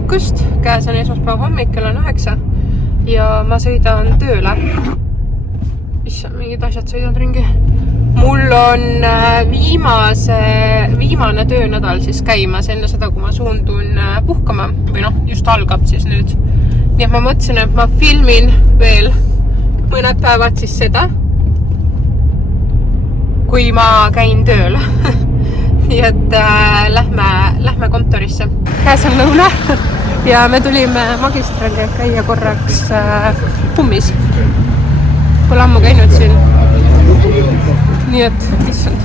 hommikust, käes on esmaspäeva hommik, kell on 9 ja ma sõidan tööle. Issand, mingid asjad sõidavad ringi. Mul on viimane töönädal siis käimas enne seda, kui ma suundun puhkama või just algab siis nüüd. Nii et ma mõtlesin, et ma filmin veel mõned päevad siis seda, kui ma käin tööl. Nii et lähme kontorisse. Käes on lõuna ja me tulime magistrali käia korraks Hummis. Pole ammu käinud siin. Nii et, issand.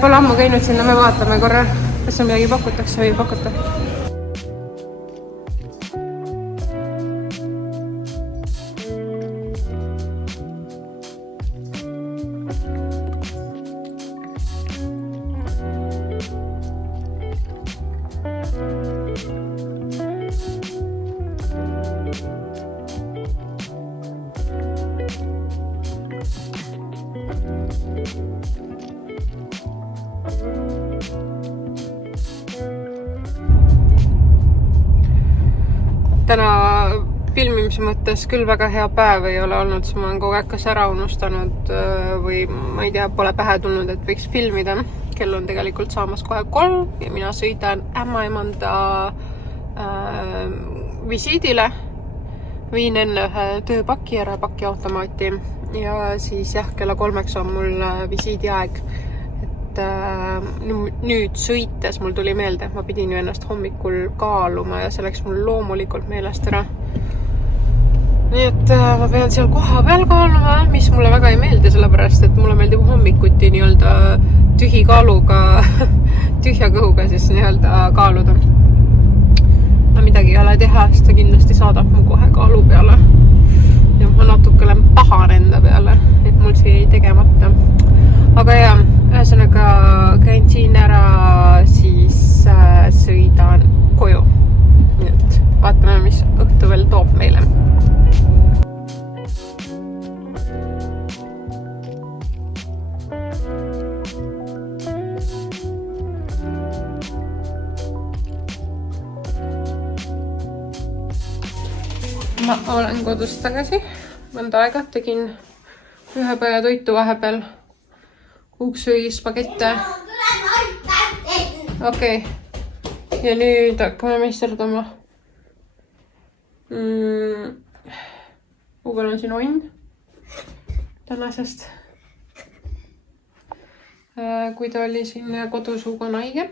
Pole ammu käinud sinna, me vaatame korra, kas on midagi pakutakse või ei pakuta. Täna filmimise mõttes küll väga hea päev ei ole olnud, ma olen kogu aeg kas ära unustanud või ma ei tea, pole pähe tulnud, et võiks filmida. Kell on tegelikult saamas kohe 3 ja mina sõidan ämmaemanda visiidile. Viin enne ühe tööpaki ära pakiautomaati ja siis kella 3 on mul visiidiaeg. Nüüd sõites mul tuli meelde, et ma pidin ju ennast hommikul kaaluma ja see läks mul loomulikult meelest ära. Nii et ma pean seal koha peal kaaluma, mis mulle väga ei meeldi, sellepärast, et mulle meeldib hommikuti nii-öelda tühi kaaluga, tühja kõhuga siis nii-öelda kaaluda. No midagi ei ole teha, sest ta kindlasti saadab mu kohe kaalu peale. Ja ma natuke olen pahan enda peale, et mul see ei tegemata. Aga jah, ühesõnaga käin siin ära, siis sõidan koju. Nii et vaatame, mis õhtu veel toob meile. Ma olen kodus tagasi. Mõnda aega tegin ühe päeva toitu vahepeal. Kuks sõi spagette. Okei. Ja nüüd hakkame meisterdama. Kugal on siin onn tänasest. Kui ta oli siin kodus, Hugo on haige.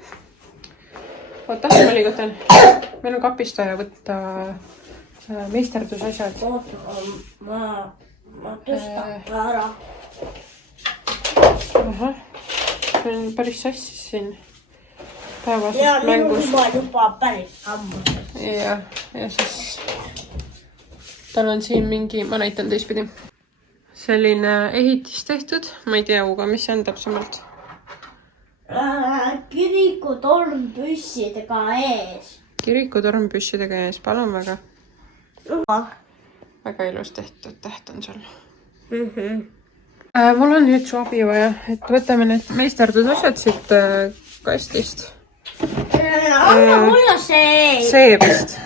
Oota, ma liigutan. Meil on kapist vaja võtta meisterdusasjad. Ma tõstan ära. Ahah, see on päris sassis siin päevas mängus. Ja minul juba päris ammu. Ja siis tal on siin mingi, ma näitan teistpidi. Selline ehitis tehtud, ma ei tea Uga, mis see on täpsemalt. Kirikutorn püssidega ees. Kirikutorn püssidega ees, palun väga. Väga ilus tehtud täht on sul. Mul on nüüd su abi vaja, et võtame need meisterdusasjad siit kastist. Anna mulle see. See vist.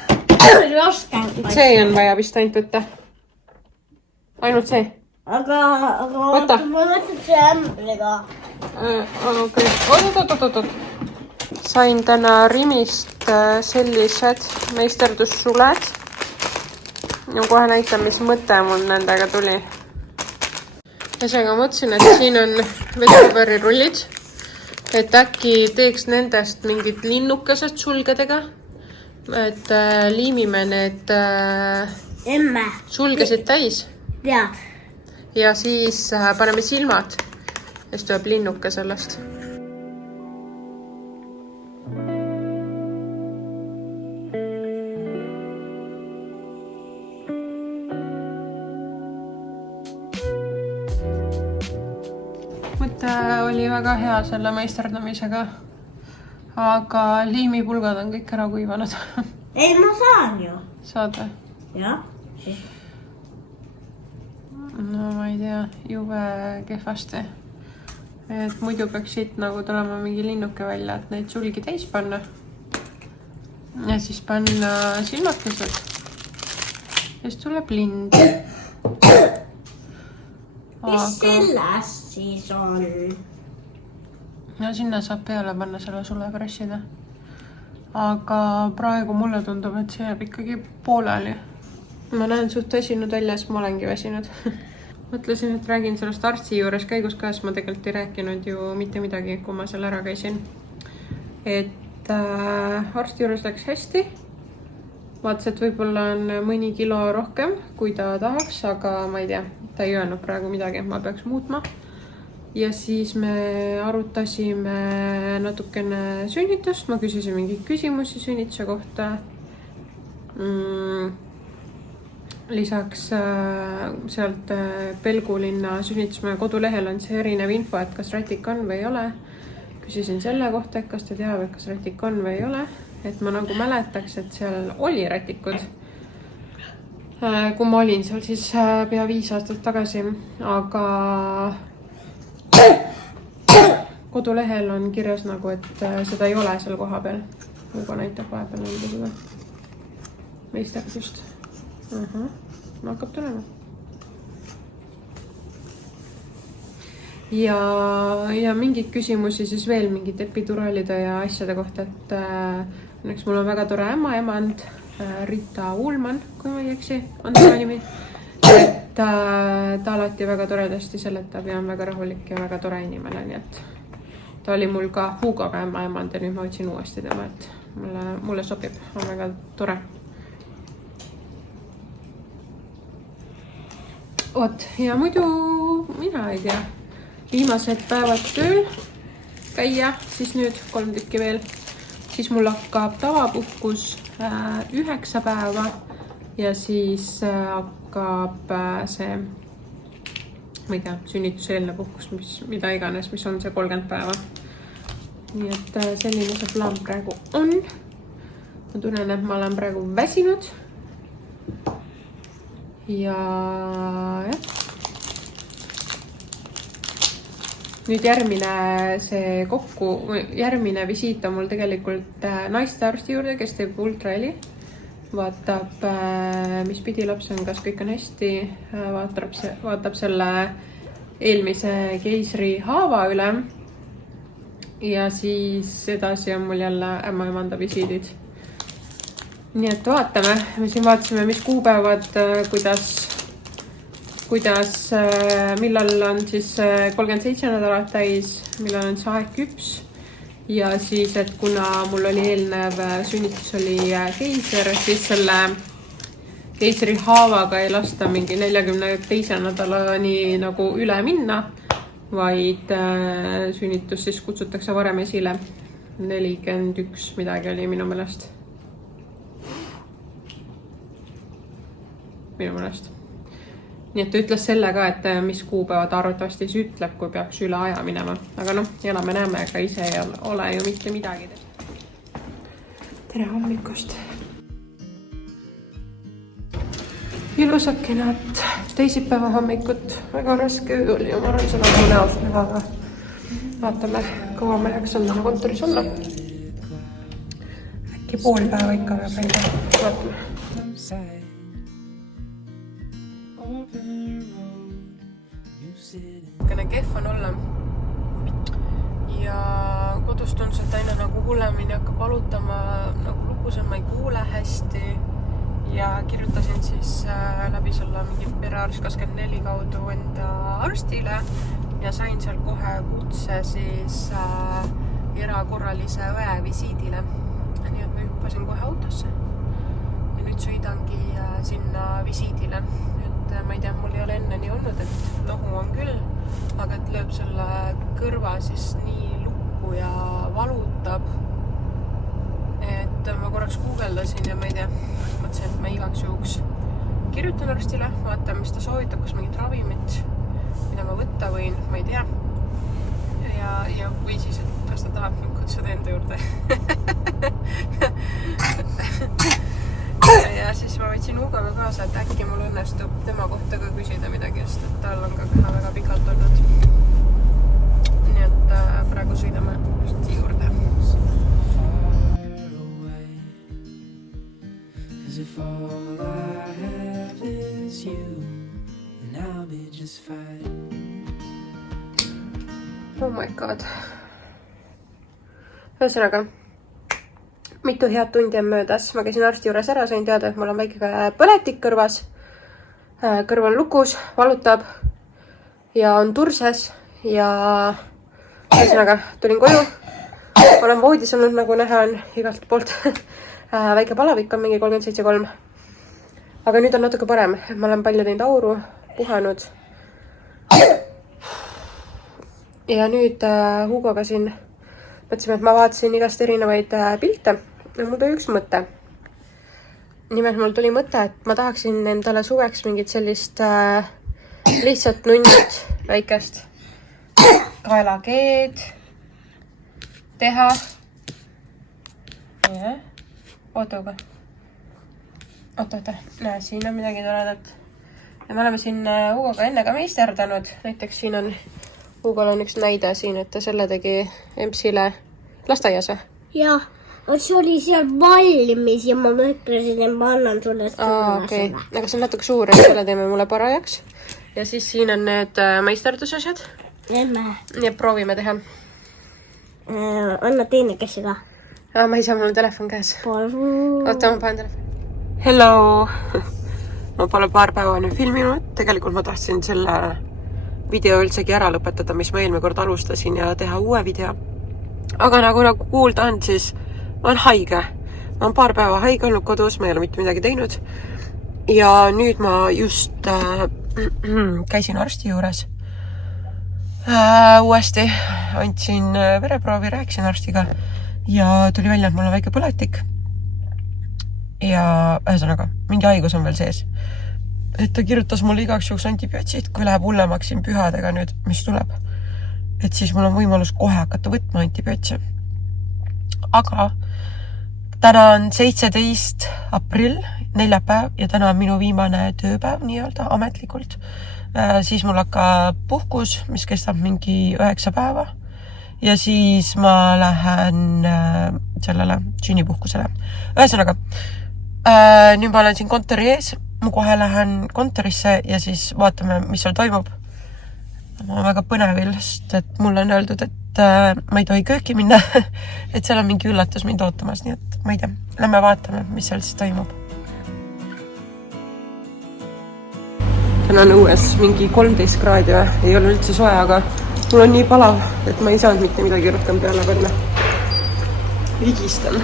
See on vaja vist ainult võtta. Ainult see. Aga Võta. ma võtan see ämbliga. Oot. Sain täna Rimist sellised meisterdussuled. Ja kohe näitan, mis mõte mul nendega tuli. Ühesõnaga mõtlesin, et siin on vetsupaberirullid, et äkki teeks nendest mingid linnukesed sulgedega, et liimime need sulgesid täis ja siis paneme silmad ja siis tuleb linnuke sellest. Oli väga hea selle meisterdamisega, aga liimipulgad on kõik ära kuivanud. Ei, ma saan ju. Saad või? Jah, siis. No ma ei tea, jube kehvasti. Et muidu peaks siit nagu tulema mingi linnuke välja, et neid sulgi täis panna. ja siis panna silmakesed. Ja siis tuleb lind. Mis sellest siis on? Ja sinna saab peale panna selle sulepressida. Aga praegu mulle tundub, et see jääb ikkagi pooleli. Ma näen suht väsinud välja, sest ma olengi väsinud. Mõtlesin, et räägin sellest arsti juures käigus ka, sest ma tegelikult ei rääkinud ju mitte midagi, kui ma seal ära käisin. Et arsti juures läks hästi. Vaatas, et võib-olla on mõni kilo rohkem, kui ta tahaks, aga ma ei tea, ta ei öelnud praegu midagi, et ma peaks muutma. Ja siis me arutasime natukene sünnitust, ma küsisin mingeid küsimusi sünnituse kohta. Lisaks sealt Pelgulinna sünnitusmaja kodulehel on see erinev info, et kas rätik on või ei ole. Küsisin selle kohta, et kas ta teab, et kas rätik on või ei ole. Et ma nagu mäletaks, et seal oli rätikud. Kui ma olin seal siis pea 5 aastat tagasi, aga kodulehel on kirjas nagu, et seda ei ole seal koha peal. Juba näitab vahepeal nõuda seda. Meistab just. Hakkab tulema. Ja mingid küsimusi siis veel mingid epiduraalide ja asjade kohta, et õnneks mul on väga tore ämmaemand, Rita Ullmann, kui ma ei eksi, on tema nimi. Et ta alati väga toredasti seletab ja on väga rahulik ja väga tore inimene, nii et ta oli mul ka Hugoga ämmaemand ja nüüd ma võtsin uuesti tema, et mulle sobib, on väga tore. Oot, ja muidu mina ei tea. Viimased päevad tööl käia, siis nüüd 3 tükki veel. Siis mul hakkab tavapuhkus 9 päeva ja siis hakkab see, ma ei tea, sünnituseelne puhkus, mida iganes, mis on see 30 päeva. Nii et selline see plaan praegu on. Ma tunnen, et ma olen praegu väsinud. Ja jah. Nüüd järgmine visiit on mul tegelikult naiste arsti juurde, kes teeb ultraeli. Vaatab, mis pidi laps on, kas kõik on hästi. Vaatab selle eelmise keisri haava üle. Ja siis edasi on mul jälle ämmaemanda visiidid. Nii et vaatame. Me siin vaatasime, mis kuupäevad, millal on siis 37 nädalat täis, millal on see aeg küps. Ja siis, et kuna mul oli eelnev sünnitus oli keiser, siis selle keisri haavaga ei lasta mingi 42 nädalani nagu üle minna, vaid sünnitus siis kutsutakse varem esile. 41 midagi oli minu meelest. Nii et ta ütles selle ka, et mis kuupäeva ta arvatavasti siis ütleb, kui peaks üle aja minema. Aga noh, elame näeme, ega ise ei ole ju mitte midagi. Tere hommikust! Ilusat kenat teisipäeva hommikut. Väga raske öö oli ja ma arvan, seda on näost näha, aga vaatame, kaua ma jaksan täna kontoris olla. Äkki pool päeva ikka veel päeva. Vaatame. Kõne kehv on olla ja kodus tundus, et aina nagu hullemini hakkab valutama, nagu lugusen ma ei kuule hästi ja kirjutasin siis läbi selle mingi perearst 24 kaudu enda arstile ja sain seal kohe kutse siis erakorralise õe visiidile. Nii et ma hüppasin kohe autosse ja nüüd sõidangi sinna visiidile. Ma ei tea, mul ei ole enne nii olnud, et nohu on küll, aga et lööb selle kõrva siis nii lukku ja valutab. Et ma korraks guugeldasin ja ma ei tea, mõtlesin, et ma igaks juhuks kirjutan arstile, vaatan, mis ta soovitab, kas mingit ravimit, mida ma võtta võin, ma ei tea. Ja või siis, et kas ta tahab kutsuda enda juurde. Ja siis ma võtsin Hugoga kaasa, et äkki mul õnnestub tema kohta ka küsida midagi, sest et tal on ka väga pikalt olnud. Nii et praegu sõidame just juurde. if all I have is you, then I'll be just fine. Oh my god. Ühesõnaga, mitu head tundi on möödas. Ma käisin arsti juures ära, sain teada, et mul on väike põletik kõrvas. Kõrv on lukus, valutab ja on turses ja ühesõnaga tulin koju. Olen voodis olnud, nagu näha on igalt poolt. Väike palavik on mingi 37,3. Aga nüüd on natuke parem. Ma olen palju teinud auru, puhanud. Ja nüüd Hugoga siin mõtlesime, et ma vaatasin igast erinevaid pilte ja mul tuli üks mõte. Nimelt mul tuli mõte, et ma tahaksin endale suveks mingit sellist lihtsalt nunnit väikest kaelakeed teha. Oota. Näe, siin on midagi toredat. Ja me oleme siin Hugoga enne ka meisterdanud. Näiteks siin on Hugol on üks näide siin, et ta selle tegi EMS-ile lasteaias. Jah, see oli seal valmis ja ma mõtlesin, et ma annan sulle Okay. Aga see on natuke suur, et selle teeme mulle parajaks. Ja siis siin on need meisterdusasjad. Lähme. Nii et proovime teha. Anna teine käsi ka. Ma ei saa, mul on telefon käes. Palun. Oota, ma panen telefon. Hello! Ma pole paar päeva nüüd filminud. Tegelikult ma tahtsin selle video üldsegi ära lõpetada, mis ma eelmine kord alustasin ja teha uue video. Aga nagu kuulda on, siis ma olen haige. Ma olen paar päeva haige olnud kodus, ma ei ole mitte midagi teinud. Ja nüüd ma just käisin arsti juures. Uuesti andsin vereproovi, rääkisin arstiga ja tuli välja, et mul on väike põletik. Ja ühesõnaga, mingi haigus on veel sees. Et ta kirjutas mulle igaks juhuks antibiootsid, kui läheb hullemaks siin pühadega nüüd, mis tuleb. Et siis mul on võimalus kohe hakata võtma antibiootse. Aga täna on 17. aprill, neljapäev ja täna on minu viimane tööpäev nii-öelda ametlikult. Siis mul hakkab puhkus, mis kestab mingi 9 päeva. Ja siis ma lähen sellele sünnipuhkusele. Ühesõnaga, nüüd ma olen siin kontori ees. Ma kohe lähen kontorisse ja siis vaatame, mis seal toimub. Ma olen väga põnevil, sest et mulle on öeldud, et ma ei tohi kööki minna. Et seal on mingi üllatus mind ootamas, nii et ma ei tea. Lähme vaatame, mis seal siis toimub. Täna on õues mingi 13 kraadi või? Ei ole üldse soe, aga mul on nii palav, et ma ei saanud mitte midagi rohkem peale panna. Vigistan.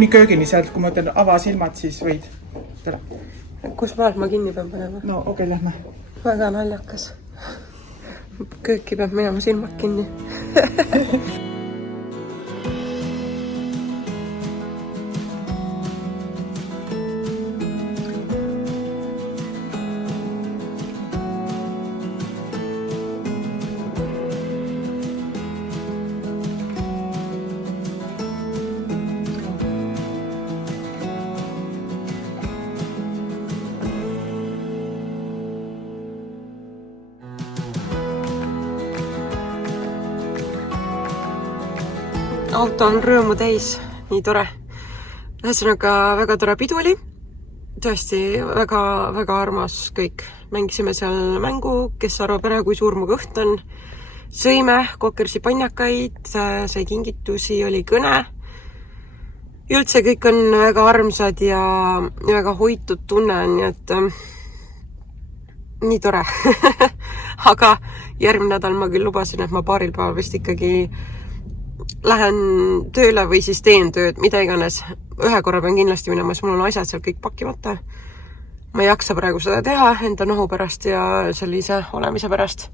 Nii köögini sealt, kui ma ütlen avasilmad, siis võid. Tere. Kus maalt ma kinni pean panema? No okei, lähme. Väga naljakas. Kööki peab minema silmad kinni. Auto on rõõmu täis, nii tore. Ühesõnaga väga tore pidu oli. Tõesti väga armas kõik. Mängisime seal mängu, kes arvab ära, kui suur mu kõht on. Sõime Kokersi pannakaid, sai kingitusi, oli kõne. Üldse kõik on väga armsad ja väga hoitud tunne, nii et nii tore. Aga järgmine nädal ma küll lubasin, et ma paaril päeval vist ikkagi lähen tööle või siis teen tööd, mida iganes. Ühe korra pean kindlasti minema, sest mul on asjad seal kõik pakimata. Ma ei jaksa praegu seda teha enda nohu pärast ja sellise olemise pärast.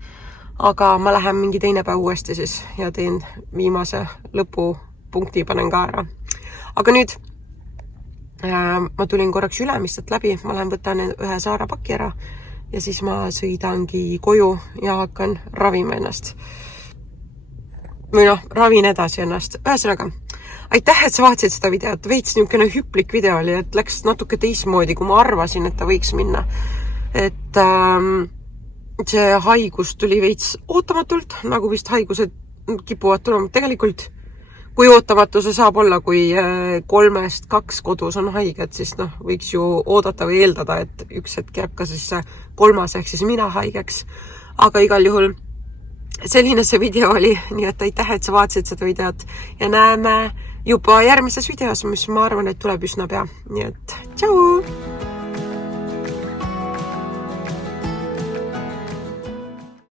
Aga ma lähen mingi teine päev uuesti siis ja teen viimase lõpupunkti, panen ka ära. Aga nüüd ma tulin korraks Ülemistelt läbi, ma lähen võtan ühe Saara paki ära ja siis ma sõidangi koju ja hakkan ravima ennast. Või ravin edasi ennast. Ühesõnaga, aitäh, et sa vaatasid seda videot. Veits niisugune hüplik video oli, et läks natuke teismoodi, kui ma arvasin, et ta võiks minna. Et see haigus tuli veits ootamatult, nagu vist haigused kipuvad tulema. Tegelikult, kui ootamatu see saab olla, kui 3-2 kodus on haiged, siis võiks ju oodata või eeldada, et üks hetk jääb ka siis 3. ehk siis mina haigeks. Aga igal juhul selline see video oli, nii et aitäh, et sa vaatasid seda videot ja näeme juba järgmises videos, mis ma arvan, et tuleb üsna pea. Nii et tšau!